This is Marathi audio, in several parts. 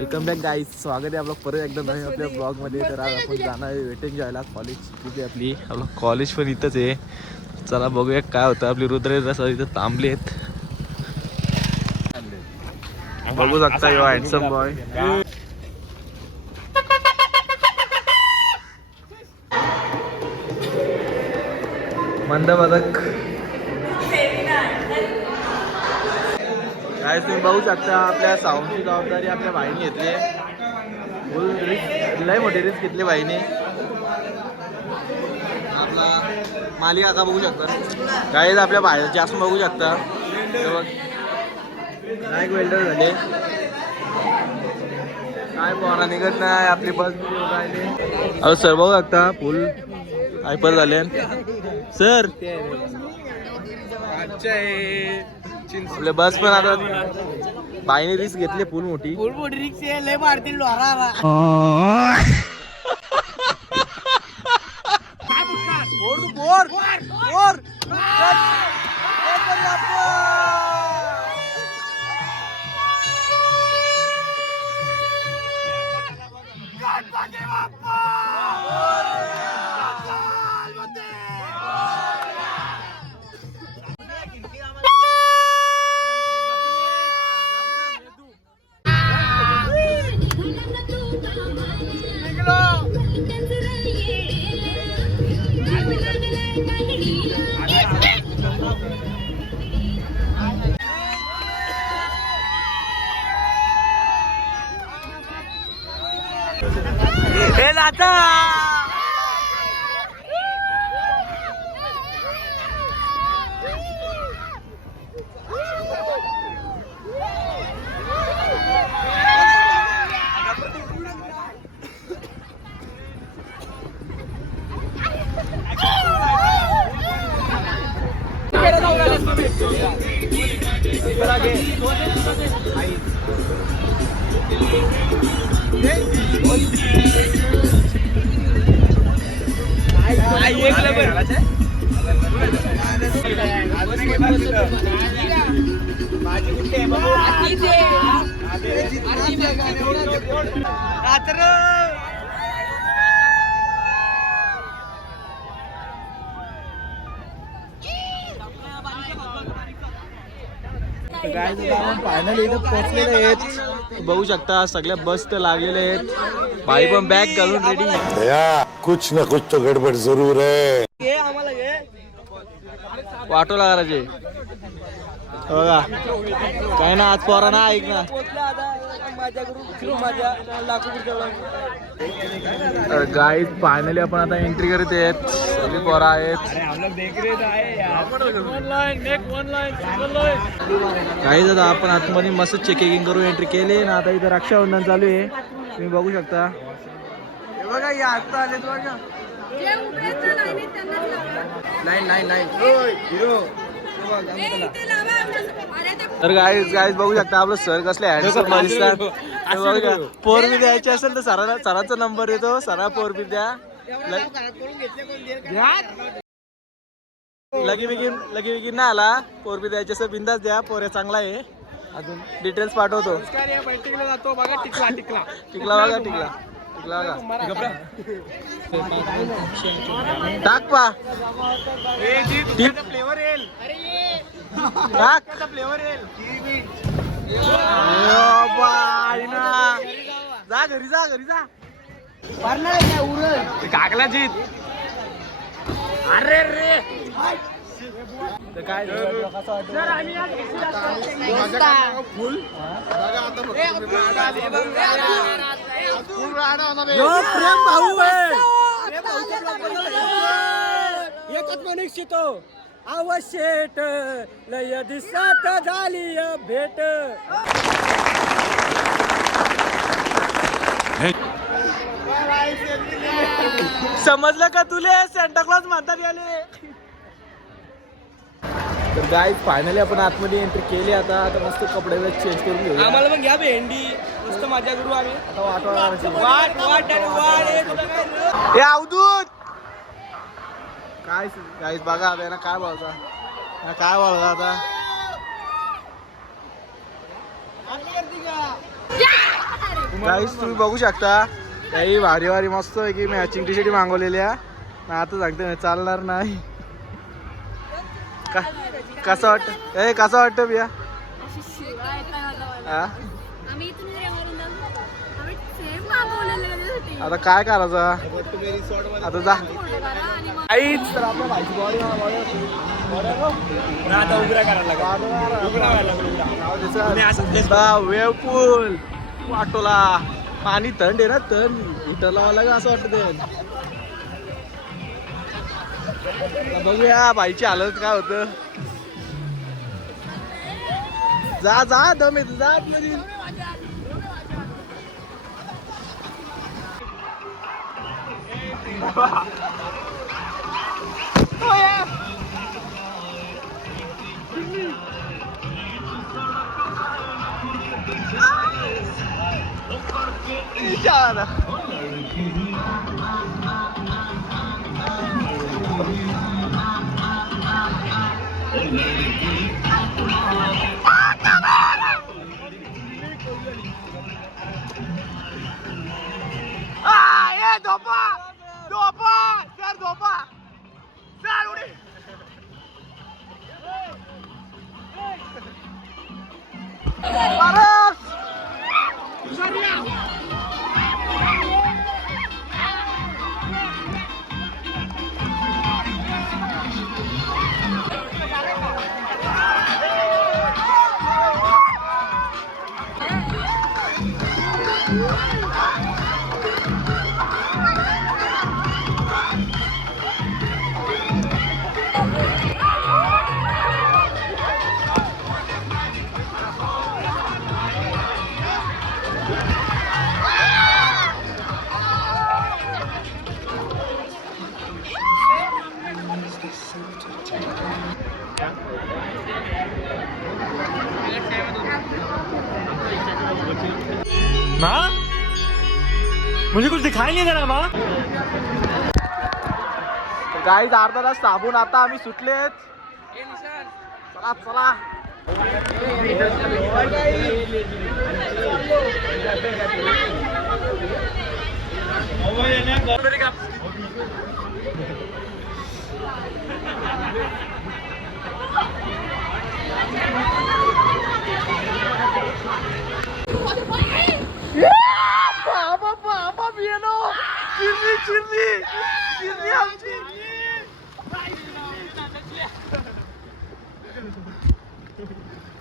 Welcome back guys. स्वागत आहे आपलं परत एकदा नवीन आपल्या ब्लॉगमध्ये. तर आज आपण जाणार आहे वेट एंड जॉयला. कॉलेज तिथे आपली आपलं कॉलेज पण इथंच आहे. चला बघूया काय होतं. आपली रुद्रेश इथं थांबले आहेत. बघू शकता यो हँडसम बॉय. मंदबदक काय तुम्ही बघू शकता. आपल्या साऊंडची जबाबदारी आपल्या भाईने घेतली. फुल रिस्क, लय मोठी रिस्क घेतली भाईने. आपला मालिक आता बघू शकता काय आपल्या भाईचे असून बघू शकता. नाईक वेल्डर झाले काय पोहणा निघत नाही. आपली बस राहिली. अहो सर बघू शकता फुल हायपर झाले सर. आपल्या बस पण आता बाईने रिस्क घेतली फुल मोठी रिस्क लय मारतील लोरा. हे नाता फायनली इथं पोहोचलेले आहेत. बघू शकता सगळ्या बस तर लागलेले आहेत. भाई पण बॅग घालून रेडी. कुछ ना कुछ तो गडबड जरूर है. वाटोला करायचे बघा काय ना. आज पोरा ना ऐक ना. गाईज फायनली आपण आता एंट्री करत आहेत. सगळी पोरा आहेत. गाईज आता आपण आतमध्ये मस्त चेकिंग करून एंट्री केली ना. आता इथं रक्षाबंधन चालू आहे तुम्ही बघू शकता. हे बघा या आता आले बघा. तर गाईज बघू शकता आपलं सर कसले हँडसम दिसतात. पोर बी द्यायचे असेल तर सरांचा नंबर येतो. सरा पोर बी द्या. लगी बिगी ना आला पोर बी द्यायचे असेल बिंदास द्या. पोर चांगला आहे. अजून डिटेल्स पाठवतो. टिकला बघा टिकला टाक पा फ्लेवर येईल. टाक फ्लेवर येईल. जा घरी जा काकला जीत. अरे रे काय फुल प्रेम भाऊ आहे. एकच मनुष्य अवशेट लय दिसात झाली भेट. समजलं का तुले सेंटा क्लॉज म्हणतात याले. तर गाईज फायनली आपण आतमध्ये एंट्री केली. आता मस्त कपडे चेंज करून घेऊ. आम्हाला पण घ्या भेंडी मस्त माझ्या गुरु. आम्ही आता अवधूत काय गाईज बघा आता ना काय बोलता आता गाईस तुम्ही बघू शकता काही भारी भारी मस्त आहे की मॅचिंग टी शर्ट मागवलेल्या आता सांगते चालणार नाही. कसं वाटत कसं वाटतं बिया आता काय करायचं आता जा काहीच तर आपल्या भाईची बॉडी वेळपूल वाटोला पाणी थंड आहे ना थंड हिटर लावा लागेल असं वाटत. बघूया बाईची हालत काय होत. जा जा दम येत जा आतमध्ये. धोपा धोपा सर धोपा सर उडी माँ मुझे कुछ दिखाई नहीं दे रहा माँ. गाईज अर्धा तास साबून आता आम्ही सुटलेत. चला चला बाबा बाबा बियानो चिरली चिरली चिरली आमची.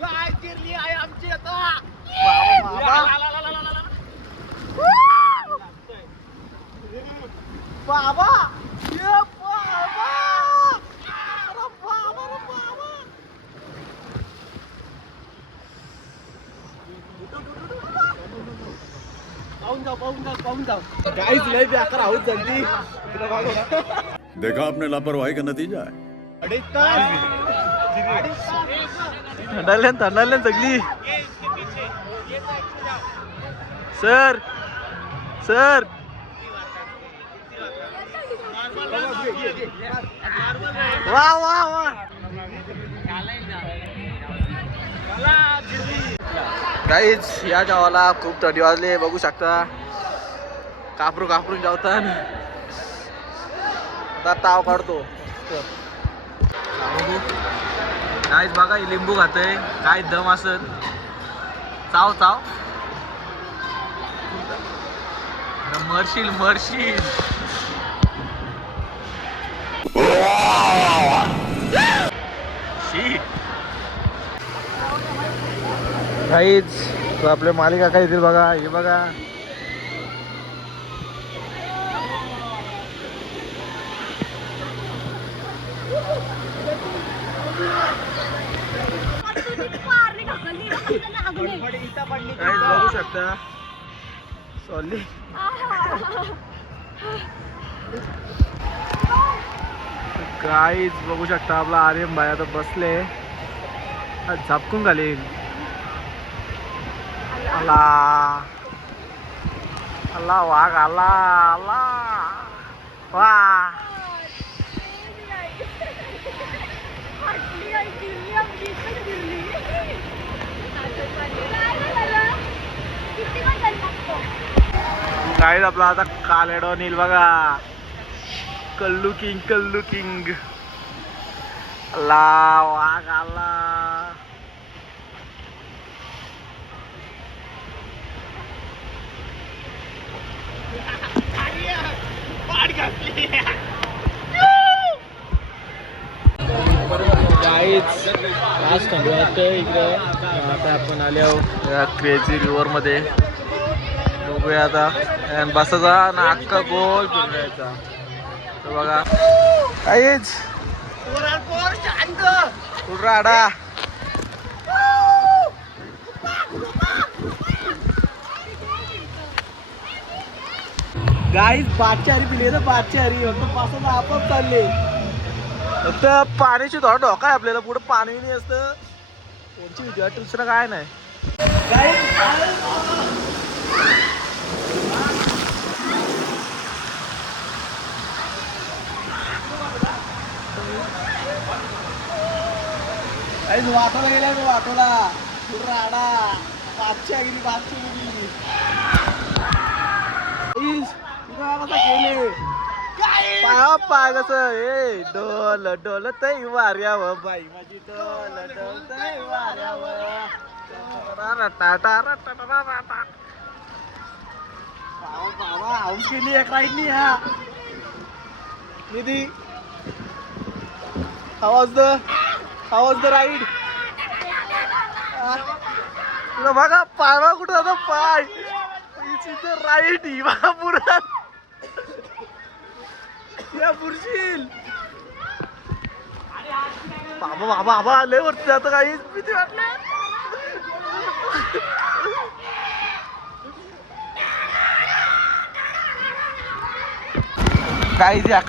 काय चिरली आहे आमची आता बाबा बाबा ये बाबा अरे बाबा रे बाबा. पाहून जाऊ काहीच लय बेकार आहोत जल्दी. देखा आपने लापरवाही का नतीजा है. थंडायला सगळी. सर सर वा वा वा काहीच या जेवाला खूप थंडी वाजले बघू शकता. कापरून जेवतात. आता ताव काढतो. काहीच बघा लिंबू खातय काय दम असत. चाव चाव मरशील मरशील. काहीच आपले मालिका काय येतील बघा. हे बघा बघू शकता. सॉरी काहीच बघू शकता आपला आर्यन भाई आता बसले झपकून घालील. आला आला वाघ आला आला वा. किती काय आपला आता कालेडॉन येईल बघा. कल्लू किंग आला वाघ आला. आज इकडे आता आपण आले आहोत या क्रेझी रिव्हर मध्ये. बघूया आता बसाचा ना अख्खा गोल फिरायचा. तर बघा काहीच राडा गाईच बादशाही पिले तर बादशाही फक्त पासाचा आपोआप चालले. फक्त पाण्याची थोडा धोका आहे आपल्याला. पुढे पाणी नाही असतं त्यांची भीती वाटते, दुसरं काय नाही. वाटोला गेला मी वाटोला राडा बादशा गेली कसा केले पाय कस ए डोल डोल तई वाऱ्याव बाई माझी डोल डोल तई वाऱ्याव. बाबा हाऊस केली एक राईड नाही हा निधी. How was the ride? तुला बघा पायवा कुठं जातो पाय. राईट ही बघा पुरात या पुरशील. बाबा लय वरती जातं काही भीती वाटलं. काहीच या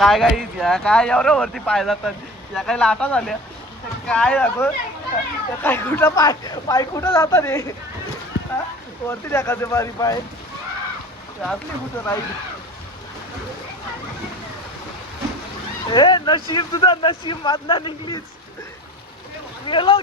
काय एवढं वरती पाय जातात. या काही लाटा झाल्या काय जातो काय कुठं पाय कुठं जातात रे वरती टाकायचे बारी पाय असली कुठं राहील. ए नशीब तुझा नशीब मधला निघलीच. गेलो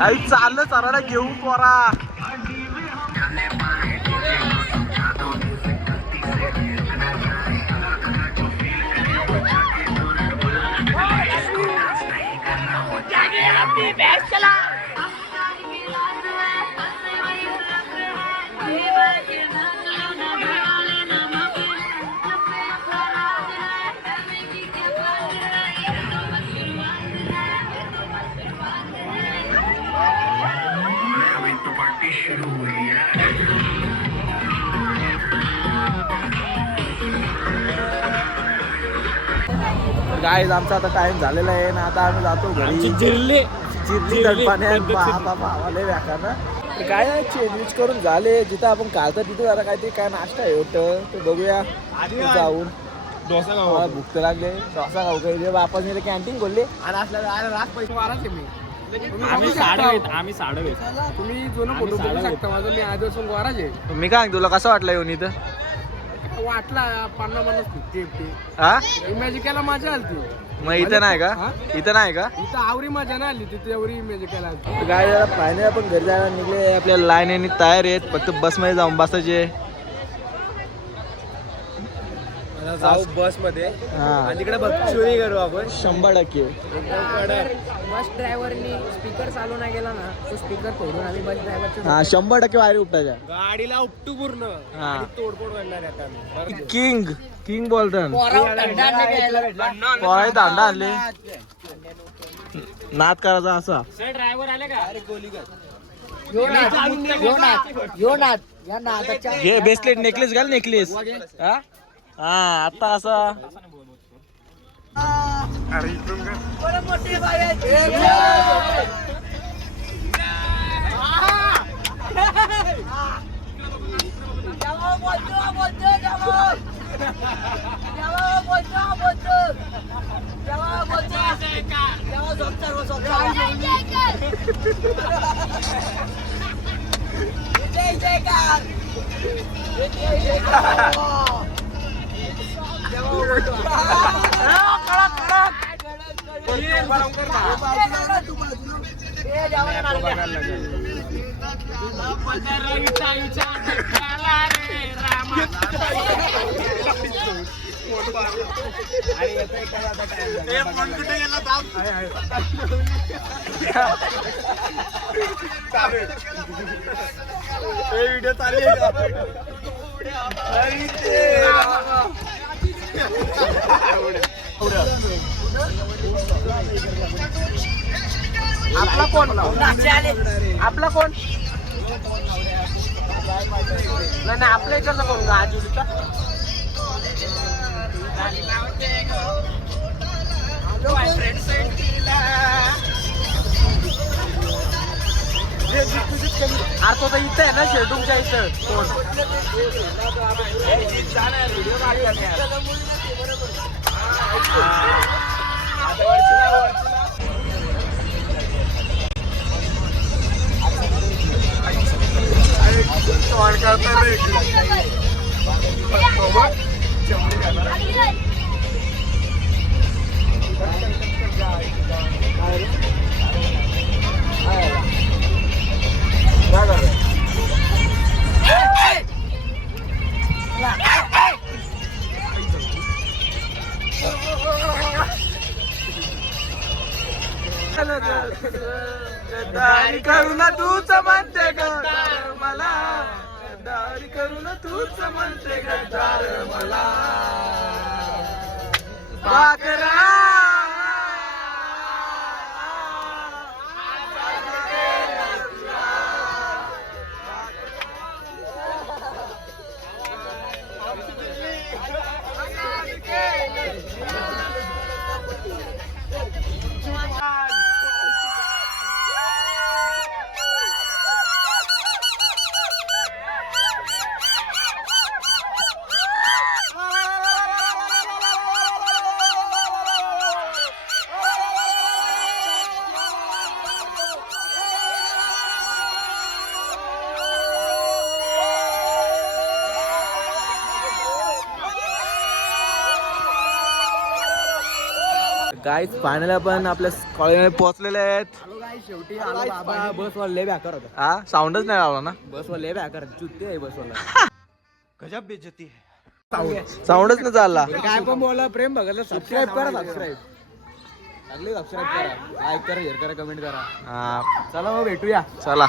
आई चाललं चालायला घेऊन पोरा. गाईज आमचा आता टाइम झालेला आहे ना. आता आम्ही जातो घरी. जिरली भावाले व्याख्यानं काय चेंज करून झाले. जिथं आपण काढतो तिथे जरा काहीतरी काय नाश्ता आहे होतं ते बघूया जाऊन. डोसा खाऊ भूक तर लागले. डोसा खाऊ काही बापास कॅन्टीन खोलले आणि असल्या रात पैसे मारायचे मी. आम्ही साडवे तुम्ही जुनं फोटो बघू शकता माझं. मी आज असून गोराचे. मी काय तुला कसं वाटलं येऊन इथं. वाटला पन्ना मॅजिकला मजा आली. मग इथं नाही का इथं आवरी मजा नाही आली तिथे एवढी मॅजिकला. गाडी जरा फायनल आपण घरी जायला निघले. आपल्या लाईन तयार आहेत फक्त बस मध्ये जाऊन बसायचे. जाऊ बस मध्ये आणि तिकडे चोरी करू आपण 100%. बस ड्रायव्हरनी स्पीकर चालू नाही केला ना तो स्पीकर तोडून आम्ही बस ड्रायव्हरच्या 100% वायरी उपटायच्या. गाडीला उपटू पूर्ण तोडफोड करणार आता. किंग बोलटन पोराई दांडा आणले नाद करायचा असा. ड्रायव्हर आले का घे ब्रेसलेट नेकलेस घाल नेकलेस. हा आता असा व्हिडिओ चालू आहे आपला कोण आपला कोण नाही आपल्या इकडचा कोण आजूचा अरे तो तर इथं आहे ना शेडूमच्या इथं कोण गद्दारी करून तूच म्हणते गद्दार मला गद्दारी करून तूच म्हणते गद्दार मला पाकरा गाईच पाण्याला पण आपल्या कॉलेजमध्ये पोहोचलेले आहेत. शेवटी बसवाला लय बॅकर होता. हा साऊंडच नाही लावला ना. बसवाला लय बॅकर चुत्ते आहे बसवाला. गजब बेइज्जती है. साऊंडच नाही चालला. काय पण बोला प्रेम बघायला सबस्क्राईब करा सबस्क्राईब करा लाईक करा शेअर करा कमेंट करा. हा चला मग भेटूया. चला.